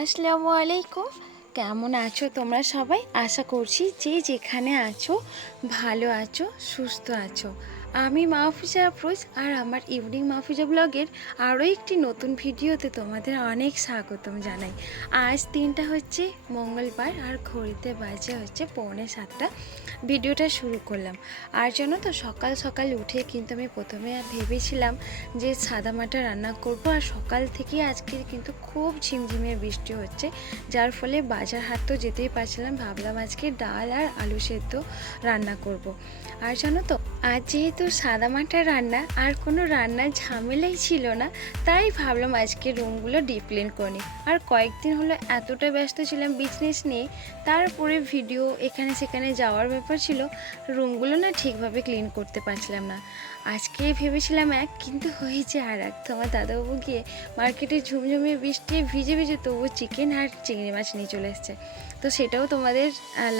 আসসালামু আলাইকুম। কেমন আছো তোমরা সবাই? আশা করছি যে যেখানে আছো ভালো আছো, সুস্থ আছো। আমি মাহফুজা আফরোজ, আর আমার ইভিনিং মাহফুজা ব্লগের আরও একটি নতুন ভিডিওতে তোমাদের অনেক স্বাগতম জানাই। আজ দিনটা হচ্ছে মঙ্গলবার, আর ঘড়িতে বাজে হচ্ছে 6:45। ভিডিওটা শুরু করলাম। আর জানো তো, সকাল সকাল উঠে কিন্তু আমি প্রথমে ভেবেছিলাম যে সাদামাটা রান্না করব, আর সকাল থেকে আজকে কিন্তু খুব ঝিমঝিমে বৃষ্টি হচ্ছে, যার ফলে বাজার হাট তো যেতেই পারছিলাম। ভাবলাম আজকে ডাল আর আলু সেদ্ধ রান্না করব। আর জানো তো, আজ যেহেতু সাদামাটা রান্না, আর কোনো রান্নার ঝামেলাই ছিল না, তাই ভাবলাম আজকে রুমগুলো ডিপ ক্লিন করে নিই। আর কয়েকদিন হলো এতটা ব্যস্ত ছিলাম বিজনেস নিয়ে, তারপরে ভিডিও এখানে সেখানে যাওয়ার ব্যাপার ছিল, রুমগুলো না ঠিকভাবে ক্লিন করতে পারছিলাম না। আজকে ভেবেছিলাম এক, কিন্তু হয়েছে আর এক। তোমার দাদাবাবু গিয়ে মার্কেটে ঝুমঝুমিয়ে বৃষ্টি ভিজে ভিজে তবুও চিকেন আর চিংড়ি মাছ নিয়ে চলে এসছে। তো সেটাও তোমাদের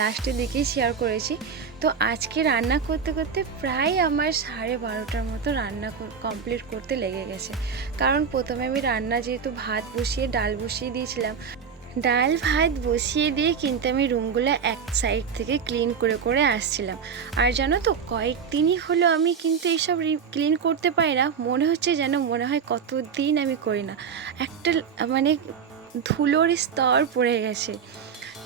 লাস্টের দিকেই শেয়ার করেছি। তো আজকে রান্না করতে করতে প্রায় আমার 12:30টার মতো রান্না কমপ্লিট করতে লেগে গেছে। কারণ প্রথমে আমি রান্না যেহেতু ভাত বসিয়ে ডাল বসিয়ে দিয়েছিলাম, ডাল ভাত বসিয়ে দিয়ে কিন্তু আমি রুমগুলো এক সাইড থেকে ক্লিন করে করে আসছিলাম। আর জানো তো, কয়েকদিনই হলো আমি কিন্তু এইসব ক্লিন করতে পারি না। মনে হচ্ছে যেন মনে হয় কতদিন আমি করি না, একটা মানে ধুলোর স্তর পড়ে গেছে।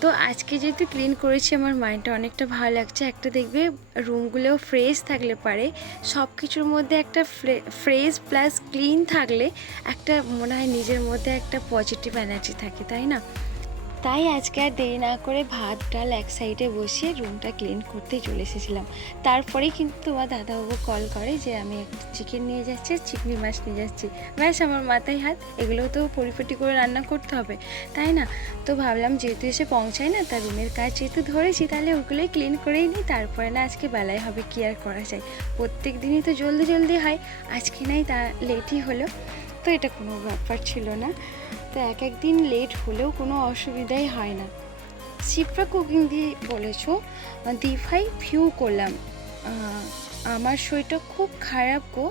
তো আজকে যেহেতু ক্লিন করেছি, আমার মাইন্ডটা অনেকটা ভালো লাগছে। একটা দেখবে রুমগুলোও ফ্রেশ থাকলে পারে, সব কিছুর মধ্যে একটা ফ্রেশ প্লাস ক্লিন থাকলে একটা মনে হয় নিজের মধ্যে একটা পজিটিভ এনার্জি থাকে, তাই না? তাই আজকে আর দেরি না করে ভাত ডাল এক সাইডে বসিয়ে রুমটা ক্লিন করতে চলে এসেছিলাম। তারপরেই কিন্তু তোমার দাদাবাবু কল করে যে আমি একটা চিকেন নিয়ে যাচ্ছি, চিংড়ি মাছ নিয়ে যাচ্ছি। ব্যাস, আমার মাথায় হাত, এগুলোও তো পরিপাটি করে রান্না করতে হবে, তাই না? তো ভাবলাম যেহেতু এসে পৌঁছায় না, তার রুমের কাজ যেহেতু ধরেছি, তাহলে ওগুলোই ক্লিন করেই নিই। তারপরে না আজকে বেলায় হবে, কি আর করা যায়। প্রত্যেক দিনই তো জলদি জলদি হয়, আজকে নাই তা লেটই হলো। তো এটা কোনো ব্যাপার ছিল না। তো এক একদিন লেট হলেও কোনো অসুবিধাই হয় না। শিপ্রা কুকিং দিয়ে বলেছো দিভাই ভিউ করলাম, আমার শরীরটা খুব খারাপ গো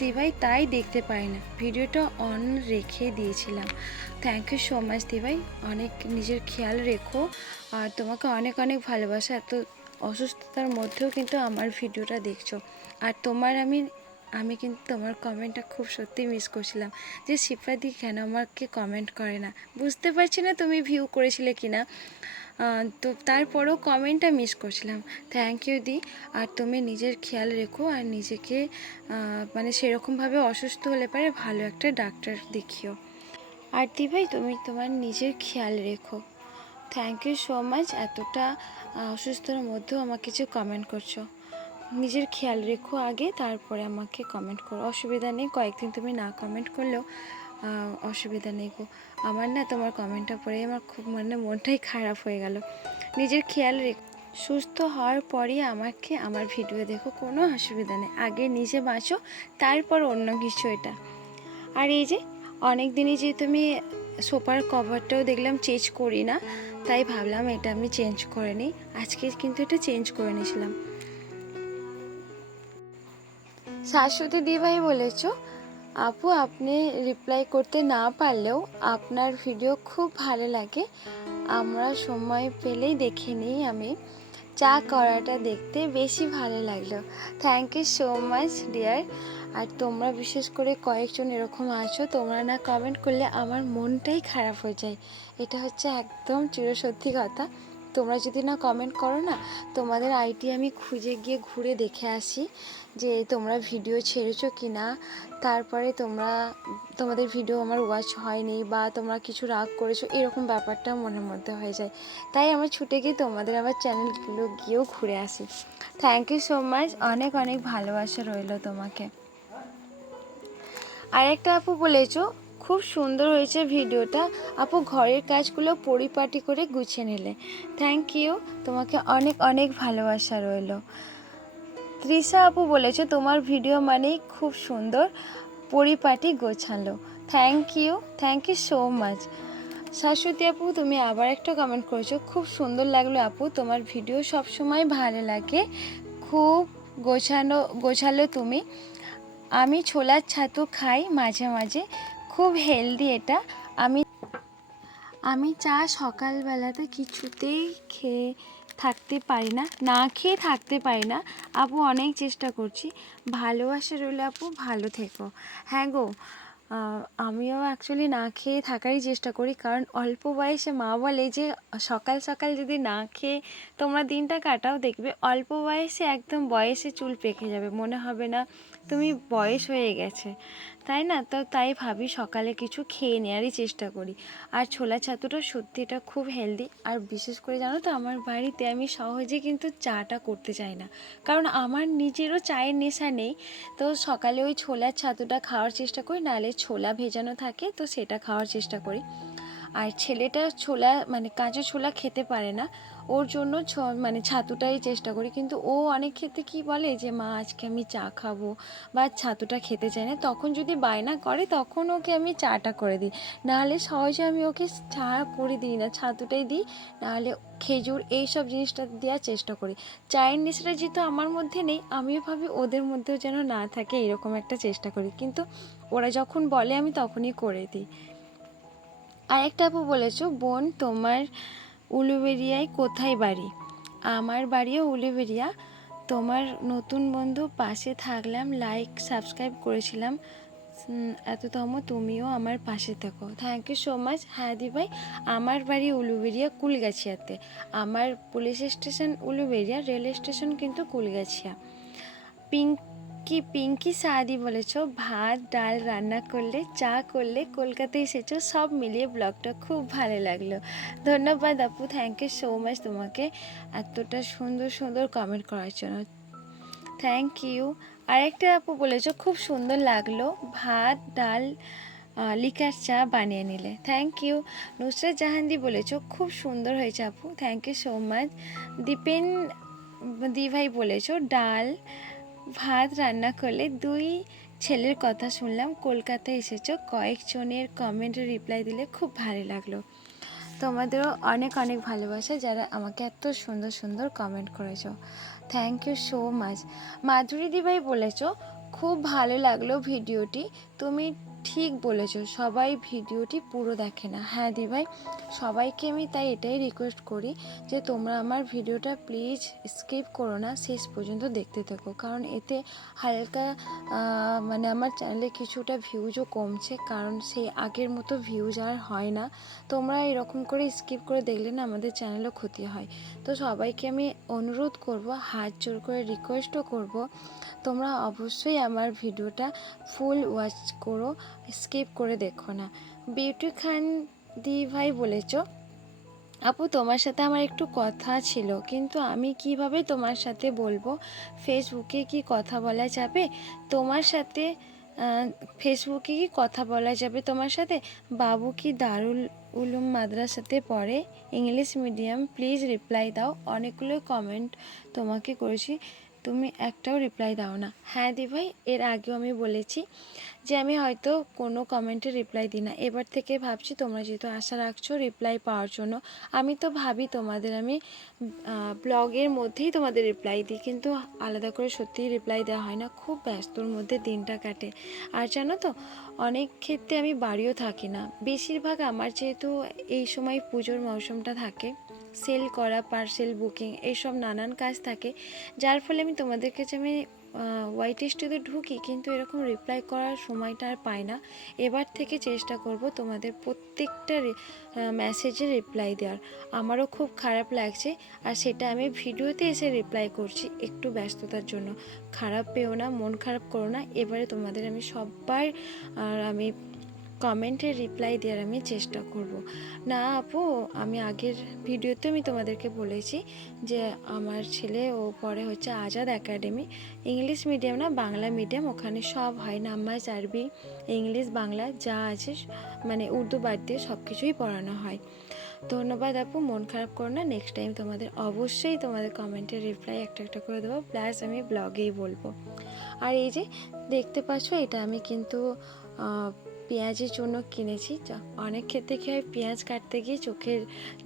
দিভাই, তাই দেখতে পাই না। ভিডিওটা অন রেখে দিয়েছিলাম। থ্যাংক ইউ সো মাচ দিভাই, অনেক নিজের খেয়াল রেখো। আর তোমাকে অনেক অনেক ভালোবাসা। এত অসুস্থতার মধ্যেও কিন্তু আমার ভিডিওটা দেখছো। আর আমি কিন্তু তোমার কমেন্টটা খুব সত্যি মিস করছিলাম, যে শিপ্রাদি কেন আমাকে কমেন্ট করে না। বুঝতে পারছি না তুমি ভিউ করেছিলে কি না, তো তারপরেও কমেন্টটা মিস করছিলাম। থ্যাংক ইউ দি। আর তুমি নিজের খেয়াল রেখো, আর নিজেকে মানে সেরকমভাবে অসুস্থ হলে পারে ভালো একটা ডাক্তার দেখিও। আর দি ভাই, তুমি তোমার নিজের খেয়াল রেখো। থ্যাংক ইউ সো মাচ, এতটা অসুস্থতার মধ্যেও আমাকে যে কমেন্ট করছো। নিজের খেয়াল রেখো আগে, তারপরে আমাকে কমেন্ট করো, অসুবিধা নেই। কয়েকদিন তুমি না কমেন্ট করলেও অসুবিধা নেই গো। আমার না তোমার কমেন্টটা পড়ে আমার খুব মনটাই খারাপ হয়ে গেল। নিজের খেয়াল রেখো, সুস্থ হওয়ার পরই আমাকে আমার ভিডিও দেখো, কোনো অসুবিধা নেই। আগে নিজে বাঁচো, তারপর অন্য কিছু। এটা আর এই যে অনেক দিনই যেহেতু আমি সোফার কভারটাও দেখলাম চেঞ্জ করি না, তাই ভাবলাম এটা আমি চেঞ্জ করে নিই। আজকে কিন্তু এটা চেঞ্জ করে নিয়েছিলাম। শাশ্বতী দিভাই বলেছ, আপু আপনি রিপ্লাই করতে না পারলেও আপনার ভিডিও খুব ভালো লাগে, আমরা সময় পেলেই দেখে নিই। আমি চা করাটা দেখতে বেশি ভালো লাগলো। Thank you so much dear. আর তোমরা বিশেষ করে কয়েকজন এরকম আছো, তোমরা না কমেন্ট করলে আমার মনটাই খারাপ হয়ে যায়। এটা হচ্ছে একদম চিরসত্যি কথা। তোমরা যদি না কমেন্ট করো না, তোমাদের আইডি আমি খুঁজে গিয়ে ঘুরে দেখে আসি যে তোমরা ভিডিও ছেড়েছো কি না, তারপরে তোমাদের ভিডিও আমার ওয়াচ হয়নি, বা তোমরা কিছু রাগ করেছো, এরকম ব্যাপারটা মনের মধ্যে হয়ে যায়। তাই আমার ছুটে গিয়ে তোমাদের আবার চ্যানেলগুলো গিয়েও ঘুরে আসি। থ্যাংক ইউ সো মাচ, অনেক অনেক ভালোবাসা রইল তোমাকে। আরেকটা আপু বলেছো, খুব সুন্দর হয়েছে ভিডিওটা আপু, ঘরের কাজগুলো পরিপাটি করে গুছিয়ে নিলে। থ্যাংক ইউ, তোমাকে অনেক অনেক ভালোবাসা রইল। তৃষা আপু বলেছে, তোমার ভিডিও মানেই খুব সুন্দর, পরিপাটি গোছালো। Thank you so much. Shashwati আপু, তুমি আবার একটা কমেন্ট করেছো, খুব সুন্দর লাগলো আপু, তোমার ভিডিও সব সময় ভালো লাগে, খুব গোছালো তুমি। আমি ছোলার ছাতু খাই মাঝে মাঝে, খুব হেলদি এটা। আমি চা সকালবেলাতে কিছুতেই খেয়ে থাকতে পারি না, না খেয়ে থাকতে পারি না। আপু অনেক চেষ্টা করছি, ভালোবাসা রইলে আপু, ভালো থেকো। হ্যাঁ গো, আমিও অ্যাকচুয়ালি না খেয়ে থাকারই চেষ্টা করি, কারণ অল্প বয়সে মা বলে যে সকাল সকাল যদি না খেয়ে তোমরা দিনটা কাটাও, দেখবে অল্প বয়সে একদম বয়সে চুল পেকে যাবে, মনে হবে না তুমি বয়স হয়ে গেছে, তাই না? তো তাই ভাবি সকালে কিছু খেয়ে নেওয়ারই চেষ্টা করি। আর ছোলা ছাতুটা সত্যি এটা খুব হেলদি। আর বিশেষ করে জানো তো, আমার বাড়িতে আমি সহজে কিন্তু চাটা করতে চাই না, কারণ আমার নিজেরও চায়ের নেশা নেই। তো সকালে ওই ছোলার ছাতুটা খাওয়ার চেষ্টা করি, নাহলে ছোলা ভেজানো থাকে তো সেটা খাওয়ার চেষ্টা করি। আর ছেলেটা ছোলা মানে কাঁচা ছোলা খেতে পারে না, ওর জন্য মানে ছাতুটাই চেষ্টা করি। কিন্তু ও অনেক ক্ষেত্রে কী বলে যে মা আজকে আমি চা খাবো বা ছাতুটা খেতে চাই না, তখন যদি বায়না করে তখন ওকে আমি চাটা করে দিই, নাহলে সহজে আমি ওকে চা করে দিই না, ছাতুটাই দিই, নাহলে খেজুর এইসব জিনিসটা দেওয়ার চেষ্টা করি। চায়ের নেশাটা যেহেতু আমার মধ্যে নেই, আমিও ভাবি ওদের মধ্যেও যেন না থাকে, এরকম একটা চেষ্টা করি। কিন্তু ওরা যখন বলে আমি তখনই করে দিই। আরেকটা আপু বলেছো, বোন তোমার উলুবেড়িয়ায় কোথায় বাড়ি? আমার বাড়িও উলুবেড়িয়া। তোমার নতুন বন্ধু, পাশে থাকলাম, লাইক সাবস্ক্রাইব করেছিলাম, এততম তুমিও আমার পাশে থাকো। Thank you so much. হ্যাঁ দি ভাই, আমার বাড়ি উলুবেড়িয়া কুলগাছিয়াতে। আমার police station Uluberia, rail station কিন্তু কুলগাছিয়া। পিঙ্কি সাদি বলেছো, ভাত ডাল রান্না করলে, চা করলে, কলকাতায় এসেছো, সব মিলিয়ে ব্লগটা খুব ভালো লাগলো। ধন্যবাদ আপু, থ্যাংক ইউ সো মাচ তোমাকে এতটা সুন্দর সুন্দর কমেন্ট করার জন্য, থ্যাংক ইউ। আরেকটা আপু বলেছো, খুব সুন্দর লাগলো, ভাত ডাল লিকার চা বানিয়ে নিলে, থ্যাংক ইউ। নুসরাত জাহান্দি বলেছো, খুব সুন্দর হয়েছে আপু, thank you so much. Dipen দি ভাই বলেছো, ডাল ভাত রান্না করলে, দুই ছেলের কথা শুনলাম, কলকাতায় এসেছো, কয়েকজনের কমেন্টে রিপ্লাই দিলে, খুব ভালো লাগলো। তোমাদেরও অনেক অনেক ভালোবাসা, যারা আমাকে এত সুন্দর সুন্দর কমেন্ট করেছো, থ্যাংক ইউ সো মাচ। মাধুরী দিভাই বলেছো, খুব ভালো লাগলো ভিডিওটি, তুমি ঠিক বলেছো, সবাই ভিডিওটি পুরো দেখে না। হ্যাঁ দিভাই, সবাইকে আমি তাই এটাই রিকোয়েস্ট করি যে তোমরা আমার ভিডিওটা প্লিজ স্কিপ করো না, শেষ পর্যন্ত দেখতে থেকো, কারণ এতে হালকা মানে আমার চ্যানেলে কিছুটা ভিউজও কমছে, কারণ সেই আগের মতো ভিউজ আর হয় না। তোমরা এরকম করে স্কিপ করে দেখলে না আমাদের চ্যানেলও ক্ষতি হয়। তো সবাইকে আমি অনুরোধ করব, হাত জোর করে রিকোয়েস্টও করব, তোমরা অবশ্যই আমার ভিডিওটা ফুল ওয়াচ করো, স্কিপ করে দেখো না। বিউটি খান দি ভাই বলেছো, আপু তোমার সাথে আমার একটু কথা ছিল, কিন্তু আমি কিভাবে তোমার সাথে বলবো? ফেসবুকে কি কথা বলা যাবে তোমার সাথে? ফেসবুকে কি কথা বলা যাবে তোমার সাথে? বাবু কি দারুল উলুম মাদ্রাসাতে পড়ে, ইংলিশ মিডিয়াম? প্লিজ রিপ্লাই দাও। অনেকগুলো কমেন্ট তোমাকে করেছি, তুমি একটাও রিপ্লাই দাও না। হ্যাঁ দি ভাই, এর আগেও আমি বলেছি যে আমি হয়তো কোনো কমেন্টে রিপ্লাই দিই না, এবার থেকে ভাবছি তোমরা যেহেতু আশা রাখছো রিপ্লাই পাওয়ার জন্য, আমি তো ভাবি তোমাদের আমি ব্লগের মধ্যেই তোমাদের রিপ্লাই দিই, কিন্তু আলাদা করে সত্যিই রিপ্লাই দেওয়া হয় না, খুব ব্যস্তর মধ্যে দিনটা কাটে। আর জানো তো, অনেক ক্ষেত্রে আমি বাড়িও থাকি না, বেশিরভাগ আমার যেহেতু এই সময় পুজোর মৌসুমটা থাকে, সেল করা, পার্সেল বুকিং, এইসব নানান কাজ থাকে, যার ফলে আমি তোমাদের কাছে আমি ওয়াইট লিস্টেতে ঢুকি, কিন্তু এরকম রিপ্লাই করার সময়টা আর পাই না। এবার থেকে চেষ্টা করব তোমাদের প্রত্যেকটা মেসেজে রিপ্লাই দেওয়ার। আমারও খুব খারাপ লাগছে, আর সেটা আমি ভিডিওতে এসে রিপ্লাই করছি একটু ব্যস্ততার জন্য, খারাপ পেও না, মন খারাপ করো না। এবারে তোমাদের আমি সবার আর আমি কমেন্টে রিপ্লাই দেওয়ার আমি চেষ্টা করব। না আপু, আমি আগের ভিডিওতে আমি তোমাদেরকে বলেছি যে আমার ছেলে ও পড়ে হচ্ছে আজাদ একাডেমি, ইংলিশ মিডিয়াম না, বাংলা মিডিয়াম, ওখানে সব হয়, নামাজ, আরবি, ইংলিশ, বাংলা যা আছে, মানে উর্দু বাদ দিয়ে সব কিছুই পড়ানো হয়। ধন্যবাদ আপু, মন খারাপ করো না, নেক্সট টাইম তোমাদের অবশ্যই তোমাদের কমেন্টের রিপ্লাই একটা একটা করে দেবো, প্লাস আমি ব্লগেই বলবো। আর এই যে দেখতে পাচ্ছ, এটা আমি কিন্তু পেঁয়াজের জন্য কিনেছি। অনেক ক্ষেত্রে কী হয়, পেঁয়াজ কাটতে গিয়ে চোখের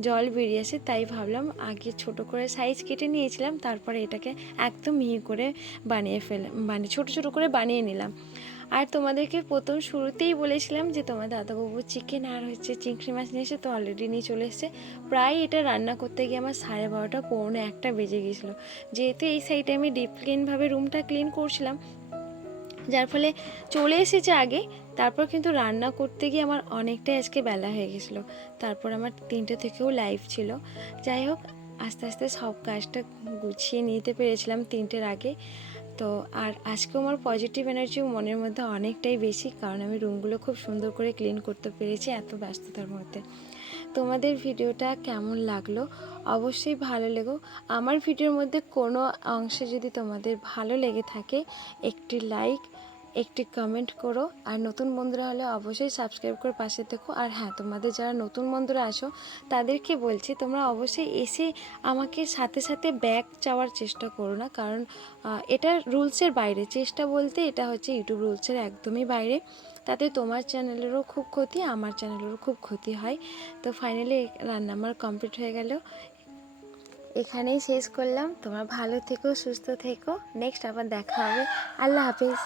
জল বেরিয়ে আসে, তাই ভাবলাম আগে ছোট করে সাইজ কেটে নিয়েছিলাম, তারপরে এটাকে একদম মিহি করে বানিয়ে ছোট ছোট করে বানিয়ে নিলাম। আর তোমাদেরকে প্রথম শুরুতেই বলেছিলাম যে তোমার দাদাবাবু চিকেন আর হচ্ছে চিংড়ি মাছ নিয়ে এসে, তো অলরেডি নিয়ে চলে এসেছে। প্রায় এটা রান্না করতে গিয়ে আমার 12:30 পৌনে 1টা বেজে গিয়েছিলো, যেহেতু এই সাইডে আমি ডিপ ক্লিনভাবে রুমটা ক্লিন করছিলাম, যার ফলে চলে এসেছে আগে। তারপর কিন্তু রান্না করতে গিয়ে আমার অনেকটাই আজকে বেলা হয়ে গেছিলো। তারপর আমার 3টে থেকেও লাইভ ছিল। যাই হোক, আস্তে আস্তে সব কাজটা গুছিয়ে নিতে পেরেছিলাম 3টের আগে। তো আর আজকেও আমার পজিটিভ এনার্জি মনের মধ্যে অনেকটাই বেশি, কারণ আমি রুমগুলো খুব সুন্দর করে ক্লিন করতে পেরেছি এত ব্যস্ততার মধ্যে। তোমাদের ভিডিওটা কেমন লাগলো অবশ্যই ভালো লেগো। আমার ভিডিওর মধ্যে কোনো অংশে যদি তোমাদের ভালো লেগে থাকে, একটি লাইক, একটি কমেন্ট করো। আর নতুন বন্ধুরা হলে অবশ্যই সাবস্ক্রাইব করে পাশে থেকো। আর হ্যাঁ, তোমাদের যারা নতুন বন্ধুরা আছো তাদেরকে বলছি, তোমরা অবশ্যই এসে আমাকে সাথে সাথে ব্যাক চাওয়ার চেষ্টা করো না, কারণ এটা রুলসের বাইরে। চেষ্টা বলতে এটা হচ্ছে ইউটিউব রুলসের একদমই বাইরে। তাতে তোমার চ্যানেলেরও খুব ক্ষতি, আমার চ্যানেলেরও খুব ক্ষতি হয়। তো ফাইনালি রান্না আমার কমপ্লিট হয়ে গেল, এখানেই শেষ করলাম। তোমরা ভালো থেকো, সুস্থ থেকো। নেক্সট আবার দেখা হবে। আল্লাহ হাফিজ।